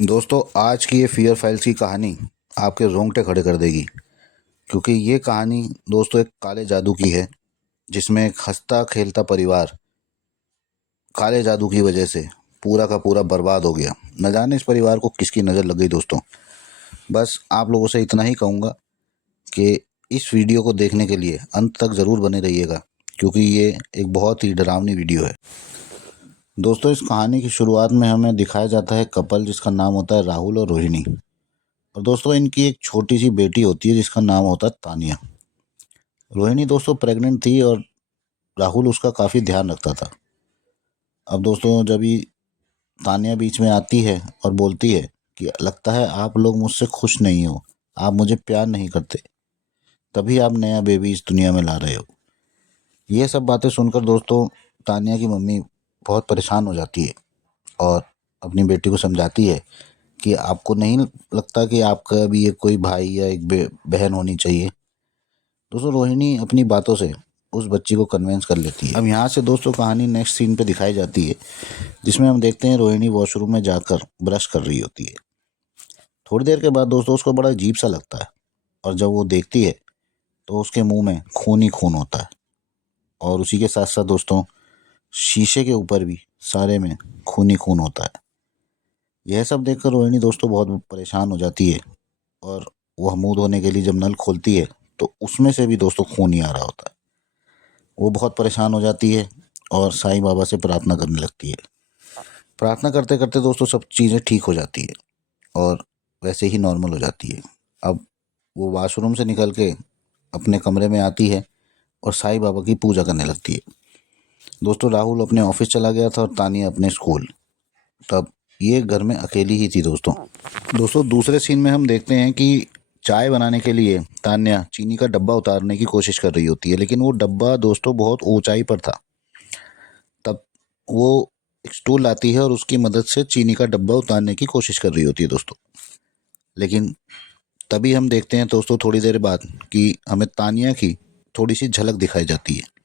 दोस्तों, आज की ये फियर फाइल्स की कहानी आपके रोंगटे खड़े कर देगी। क्योंकि ये कहानी दोस्तों एक काले जादू की है, जिसमें एक हंसता खेलता परिवार काले जादू की वजह से पूरा का पूरा बर्बाद हो गया। न जाने इस परिवार को किसकी नज़र लग गई। दोस्तों, बस आप लोगों से इतना ही कहूँगा कि इस वीडियो को देखने के लिए अंत तक ज़रूर बने रहिएगा, क्योंकि ये एक बहुत ही डरावनी वीडियो है। दोस्तों, इस कहानी की शुरुआत में हमें दिखाया जाता है कपल जिसका नाम होता है राहुल और रोहिणी। और दोस्तों, इनकी एक छोटी सी बेटी होती है जिसका नाम होता है तानिया। रोहिणी दोस्तों प्रेग्नेंट थी और राहुल उसका काफ़ी ध्यान रखता था। अब दोस्तों, जब ये तानिया बीच में आती है और बोलती है कि लगता है आप लोग मुझसे खुश नहीं हो, आप मुझे प्यार नहीं करते, तभी आप नया बेबी इस दुनिया में ला रहे हो। ये सब बातें सुनकर दोस्तों तानिया की मम्मी बहुत परेशान हो जाती है और अपनी बेटी को समझाती है कि आपको नहीं लगता कि आपका भी ये कोई भाई या एक बहन होनी चाहिए। दोस्तों, रोहिणी अपनी बातों से उस बच्ची को कन्विंस कर लेती है। अब यहाँ से दोस्तों कहानी नेक्स्ट सीन पे दिखाई जाती है, जिसमें हम देखते हैं रोहिणी वॉशरूम में जाकर ब्रश कर रही होती है। थोड़ी देर के बाद दोस्तों उसको बड़ा अजीब सा लगता है, और जब वो देखती है तो उसके मुंह में खून ही खून होता है। और उसी के साथ साथ दोस्तों शीशे के ऊपर भी सारे में खून ही खून होता है। यह सब देखकर रोहिणी दोस्तों बहुत परेशान हो जाती है, और वह मुंह धोने के लिए जब नल खोलती है तो उसमें से भी दोस्तों खून ही आ रहा होता है। वो बहुत परेशान हो जाती है और साईं बाबा से प्रार्थना करने लगती है। प्रार्थना करते करते दोस्तों सब चीज़ें ठीक हो जाती है और वैसे ही नॉर्मल हो जाती है। अब वो वॉशरूम से निकल के अपने कमरे में आती है और साईं बाबा की पूजा करने लगती है। दोस्तों, राहुल अपने ऑफिस चला गया था और तानिया अपने स्कूल। तब ये घर में अकेली ही थी। दोस्तों दूसरे सीन में हम देखते हैं कि चाय बनाने के लिए तान्या चीनी का डब्बा उतारने की कोशिश कर रही होती है, लेकिन वो डब्बा दोस्तों बहुत ऊंचाई पर था। तब वो एक स्टूल लाती है और उसकी मदद से चीनी का डब्बा उतारने की कोशिश कर रही होती है दोस्तों। लेकिन तभी हम देखते हैं दोस्तों थोड़ी देर बाद कि हमें तानिया की थोड़ी सी झलक दिखाई जाती है।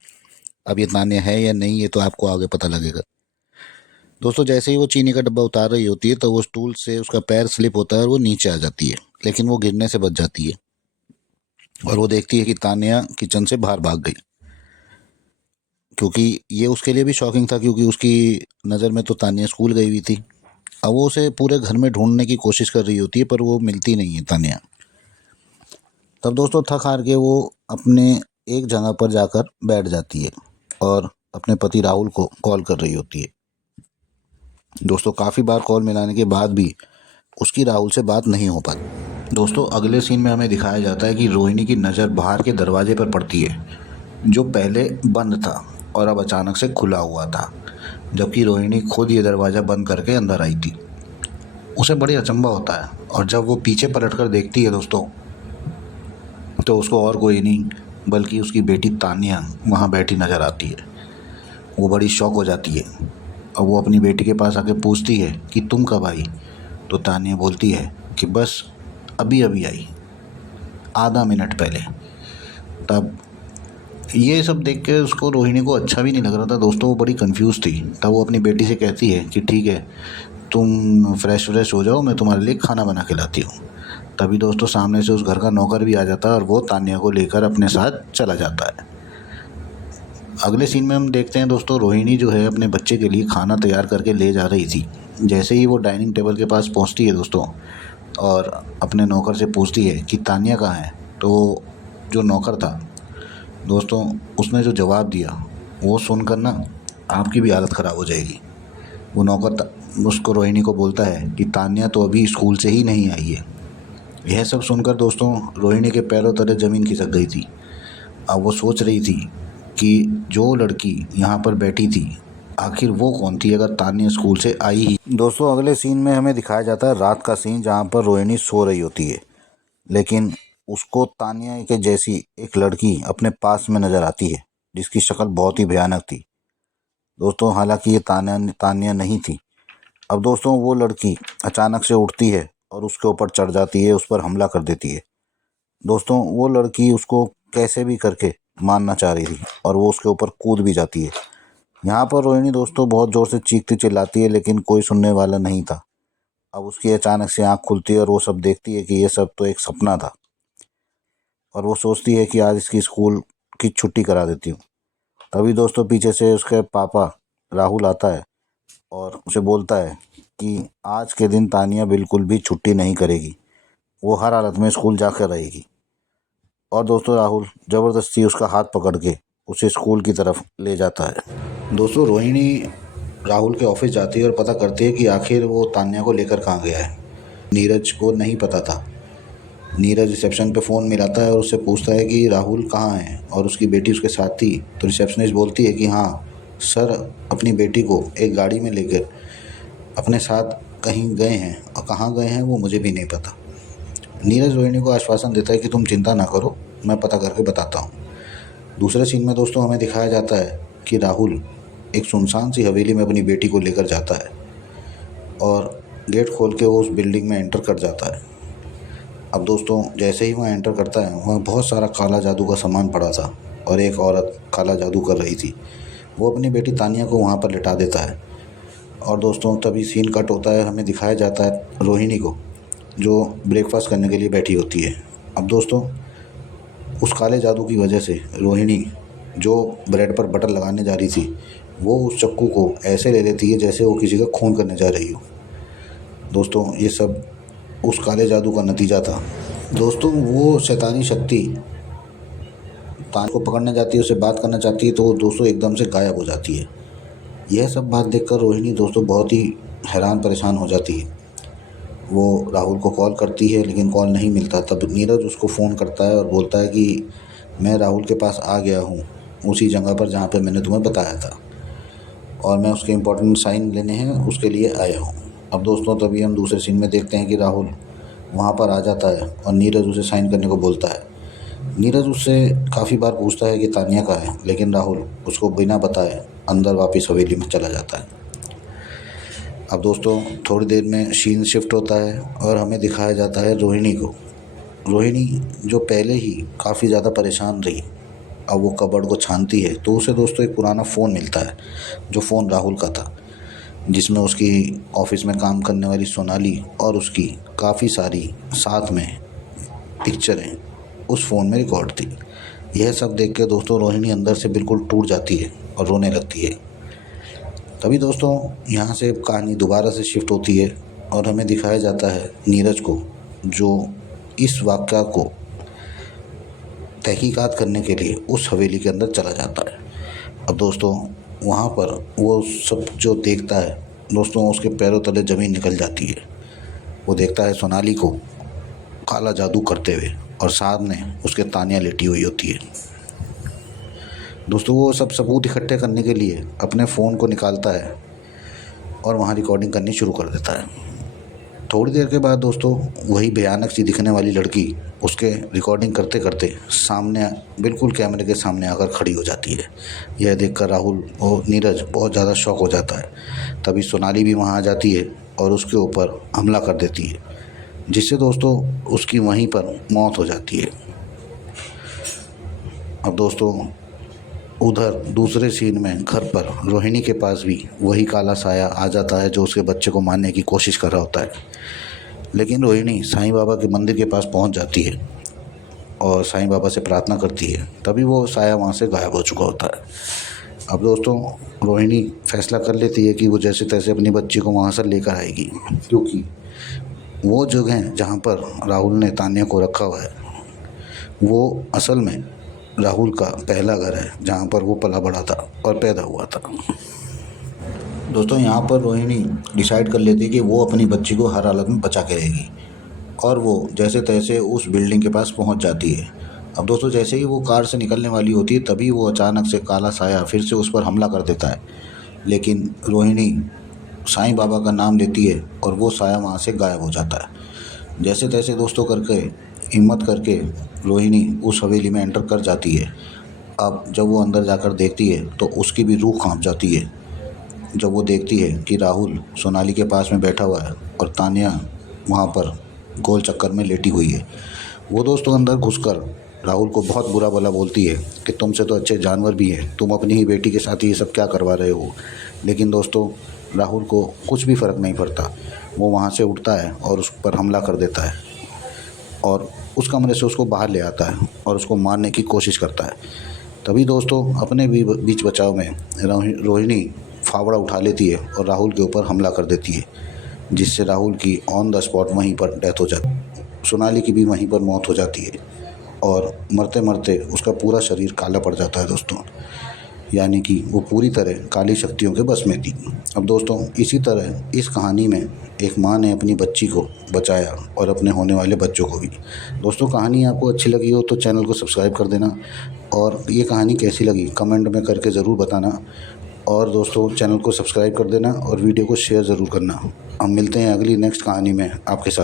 अब ये तानिया है या नहीं, ये तो आपको आगे पता लगेगा। दोस्तों, जैसे ही वो चीनी का डब्बा उतार रही होती है तो वो स्टूल से उसका पैर स्लिप होता है और वो नीचे आ जाती है, लेकिन वो गिरने से बच जाती है। और वो देखती है कि तानिया किचन से बाहर भाग गई। क्योंकि ये उसके लिए भी शॉकिंग था, क्योंकि उसकी नज़र में तो तानिया स्कूल गई हुई थी। अब वो उसे पूरे घर में ढूंढने की कोशिश कर रही होती है, पर वो मिलती नहीं है तानिया। तब दोस्तों थक हार के वो अपने एक जगह पर जाकर बैठ जाती है और अपने पति राहुल को कॉल कर रही होती है। दोस्तों, काफ़ी बार कॉल मिलाने के बाद भी उसकी राहुल से बात नहीं हो पाती। दोस्तों, अगले सीन में हमें दिखाया जाता है कि रोहिणी की नज़र बाहर के दरवाजे पर पड़ती है, जो पहले बंद था और अब अचानक से खुला हुआ था, जबकि रोहिणी खुद ये दरवाज़ा बंद करके अंदर आई थी। उसे बड़ी अचंभा होता है और जब वो पीछे पलट कर देखती है दोस्तों, तो उसको और कोई नहीं बल्कि उसकी बेटी तानिया वहाँ बैठी नज़र आती है। वो बड़ी शॉक हो जाती है और वो अपनी बेटी के पास आके पूछती है कि तुम कब आई। तो तानिया बोलती है कि बस अभी अभी आई, आधा मिनट पहले। तब ये सब देख के उसको रोहिणी को अच्छा भी नहीं लग रहा था दोस्तों, वो बड़ी कंफ्यूज थी। तब वो अपनी बेटी से कहती है कि ठीक है, तुम फ्रेश व्रेश हो जाओ, मैं तुम्हारे लिए खाना बना के लाती हूँ। तभी दोस्तों सामने से उस घर का नौकर भी आ जाता है और वो तानिया को लेकर अपने साथ चला जाता है। अगले सीन में हम देखते हैं दोस्तों रोहिणी जो है अपने बच्चे के लिए खाना तैयार करके ले जा रही थी। जैसे ही वो डाइनिंग टेबल के पास पहुंचती है दोस्तों और अपने नौकर से पूछती है कि तानिया कहाँ है, तो जो नौकर था दोस्तों उसने जो जवाब दिया वो सुनकर ना आपकी भी हालत ख़राब हो जाएगी। वो नौकर उसको रोहिणी को बोलता है कि तानिया तो अभी स्कूल से ही नहीं आई है। यह सब सुनकर दोस्तों रोहिणी के पैरों तले ज़मीन खिसक गई थी। अब वो सोच रही थी कि जो लड़की यहाँ पर बैठी थी आखिर वो कौन थी, अगर तानिया स्कूल से आई ही। दोस्तों, अगले सीन में हमें दिखाया जाता है रात का सीन, जहाँ पर रोहिणी सो रही होती है, लेकिन उसको तानिया के जैसी एक लड़की अपने पास में नज़र आती है, जिसकी शक्ल बहुत ही भयानक थी दोस्तों। हालांकि ये तानिया नहीं थी। अब दोस्तों वो लड़की अचानक से उठती है और उसके ऊपर चढ़ जाती है, उस पर हमला कर देती है। दोस्तों, वो लड़की उसको कैसे भी करके मारना चाह रही थी और वो उसके ऊपर कूद भी जाती है। यहाँ पर रोहिणी दोस्तों बहुत ज़ोर से चीखती चिल्लाती है, लेकिन कोई सुनने वाला नहीं था। अब उसकी अचानक से आँख खुलती है और वो सब देखती है कि ये सब तो एक सपना था, और वो सोचती है कि आज इसकी स्कूल की छुट्टी करा देती हूँ। तभी दोस्तों पीछे से उसके पापा राहुल आता है और उसे बोलता है कि आज के दिन तानिया बिल्कुल भी छुट्टी नहीं करेगी, वो हर हालत में स्कूल जाकर रहेगी। और दोस्तों राहुल ज़बरदस्ती उसका हाथ पकड़ के उसे स्कूल की तरफ ले जाता है। दोस्तों रोहिणी राहुल के ऑफिस जाती है और पता करती है कि आखिर वो तान्या को लेकर कहाँ गया है। नीरज को नहीं पता था। नीरज रिसेप्शन पे फ़ोन मिलाता है और उससे पूछता है कि राहुल कहाँ है और उसकी बेटी उसके साथ थी। तो रिसेप्शनिस्ट बोलती है कि हाँ सर, अपनी बेटी को एक गाड़ी में लेकर अपने साथ कहीं गए हैं, और कहाँ गए हैं वो मुझे भी नहीं पता। नीरज रोहिणी को आश्वासन देता है कि तुम चिंता ना करो, मैं पता करके बताता हूँ। दूसरे सीन में दोस्तों हमें दिखाया जाता है कि राहुल एक सुनसान सी हवेली में अपनी बेटी को लेकर जाता है और गेट खोल के वो उस बिल्डिंग में एंटर कर जाता है। अब दोस्तों जैसे ही वहाँ एंटर करता है, वहाँ बहुत सारा काला जादू का सामान पड़ा था और एक औरत काला जादू कर रही थी। वो अपनी बेटी तानिया को वहाँ पर लिटा देता है। और दोस्तों तभी सीन कट होता है, हमें दिखाया जाता है रोहिणी को जो ब्रेकफास्ट करने के लिए बैठी होती है। अब दोस्तों उस काले जादू की वजह से रोहिणी जो ब्रेड पर बटर लगाने जा रही थी, वो उस चाकू को ऐसे ले लेती है जैसे वो किसी का खून करने जा रही हो। दोस्तों ये सब उस काले जादू का नतीजा था। दोस्तों वो शैतानी शक्ति तान को पकड़ने जाती है, उससे बात करना चाहती है, तो वो दोस्तों एकदम से गायब हो जाती है। यह सब बात देखकर रोहिणी दोस्तों बहुत ही हैरान परेशान हो जाती है। वो राहुल को कॉल करती है लेकिन कॉल नहीं मिलता। तब नीरज उसको फ़ोन करता है और बोलता है कि मैं राहुल के पास आ गया हूँ, उसी जगह पर जहाँ पे मैंने तुम्हें बताया था, और मैं उसके इम्पोर्टेंट साइन लेने हैं उसके लिए आया हूँ। अब दोस्तों तभी हम दूसरे सीन में देखते हैं कि राहुल वहाँ पर आ जाता है और नीरज उसे साइन करने को बोलता है। नीरज उससे काफ़ी बार पूछता है कि तानिया कहाँ है, लेकिन राहुल उसको बिना बताए अंदर वापस हवेली में चला जाता है। अब दोस्तों थोड़ी देर में सीन शिफ्ट होता है और हमें दिखाया जाता है रोहिणी को। रोहिणी जो पहले ही काफ़ी ज़्यादा परेशान रही, अब वो कबर्ड को छानती है तो उसे दोस्तों एक पुराना फ़ोन मिलता है, जो फ़ोन राहुल का था, जिसमें उसकी ऑफिस में काम करने वाली सोनाली और उसकी काफ़ी सारी साथ में पिक्चरें उस फ़ोन में रिकॉर्ड थी। यह सब देख के दोस्तों रोहिणी अंदर से बिल्कुल टूट जाती है और रोने लगती है। तभी दोस्तों यहाँ से कहानी दोबारा से शिफ्ट होती है और हमें दिखाया जाता है नीरज को, जो इस वाक़या को तहकीकात करने के लिए उस हवेली के अंदर चला जाता है। अब दोस्तों वहाँ पर वो सब जो देखता है दोस्तों, उसके पैरों तले ज़मीन निकल जाती है। वो देखता है सोनाली को काला जादू करते हुए और साथ में उसके तानिया लेटी हुई होती है। दोस्तों वो सब सबूत इकट्ठे करने के लिए अपने फ़ोन को निकालता है और वहाँ रिकॉर्डिंग करनी शुरू कर देता है। थोड़ी देर के बाद दोस्तों वही भयानक सी दिखने वाली लड़की उसके रिकॉर्डिंग करते करते सामने बिल्कुल कैमरे के सामने आकर खड़ी हो जाती है। यह देखकर राहुल और नीरज बहुत ज़्यादा शॉक हो जाता है। तभी सोनाली भी वहाँ आ जाती है और उसके ऊपर हमला कर देती है, जिससे दोस्तों उसकी वहीं पर मौत हो जाती है। अब दोस्तों उधर दूसरे सीन में घर पर रोहिणी के पास भी वही काला साया आ जाता है जो उसके बच्चे को मारने की कोशिश कर रहा होता है। लेकिन रोहिणी साईं बाबा के मंदिर के पास पहुंच जाती है और साईं बाबा से प्रार्थना करती है। तभी वो साया वहां से गायब हो चुका होता है। अब दोस्तों रोहिणी फैसला कर लेती है कि वो जैसे तैसे अपनी बच्ची को वहाँ से लेकर आएगी, क्योंकि वो जगह जहाँ पर राहुल ने तान्या को रखा हुआ है वो असल में राहुल का पहला घर है, जहाँ पर वो पला बड़ा था और पैदा हुआ था। दोस्तों यहाँ पर रोहिणी डिसाइड कर लेती है कि वो अपनी बच्ची को हर हालत में बचा के रहेगी, और वो जैसे तैसे उस बिल्डिंग के पास पहुँच जाती है। अब दोस्तों जैसे ही वो कार से निकलने वाली होती है, तभी वो अचानक से काला साया फिर से उस पर हमला कर देता है। लेकिन रोहिणी साईं बाबा का नाम लेती है और वो साया वहाँ से गायब हो जाता है। जैसे तैसे दोस्तों करके हिम्मत करके रोहिणी उस हवेली में एंटर कर जाती है। अब जब वो अंदर जाकर देखती है तो उसकी भी रूह कांप जाती है जब वो देखती है कि राहुल सोनाली के पास में बैठा हुआ है और तान्या वहाँ पर गोल चक्कर में लेटी हुई है। वो दोस्तों अंदर घुसकर राहुल को बहुत बुरा भला बोलती है कि तुमसे तो अच्छे जानवर भी हैं, तुम अपनी ही बेटी के साथ ये सब क्या करवा रहे हो। लेकिन दोस्तों राहुल को कुछ भी फ़र्क नहीं पड़ता। वो वहाँ से उठता है और उस पर हमला कर देता है और उस कमरे से उसको बाहर ले आता है और उसको मारने की कोशिश करता है। तभी दोस्तों अपने भी बीच बचाव में रोहिणी फावड़ा उठा लेती है और राहुल के ऊपर हमला कर देती है, जिससे राहुल की ऑन द स्पॉट वहीं पर डेथ हो जाती है। सोनाली की भी वहीं पर मौत हो जाती है और मरते मरते उसका पूरा शरीर काला पड़ जाता है दोस्तों, यानी कि वो पूरी तरह काली शक्तियों के बस में थी। अब दोस्तों इसी तरह इस कहानी में एक माँ ने अपनी बच्ची को बचाया और अपने होने वाले बच्चों को भी। दोस्तों कहानी आपको अच्छी लगी हो तो चैनल को सब्सक्राइब कर देना और ये कहानी कैसी लगी कमेंट में करके ज़रूर बताना। और दोस्तों चैनल को सब्सक्राइब कर देना और वीडियो को शेयर ज़रूर करना। हम मिलते हैं अगली नेक्स्ट कहानी में आपके साथ।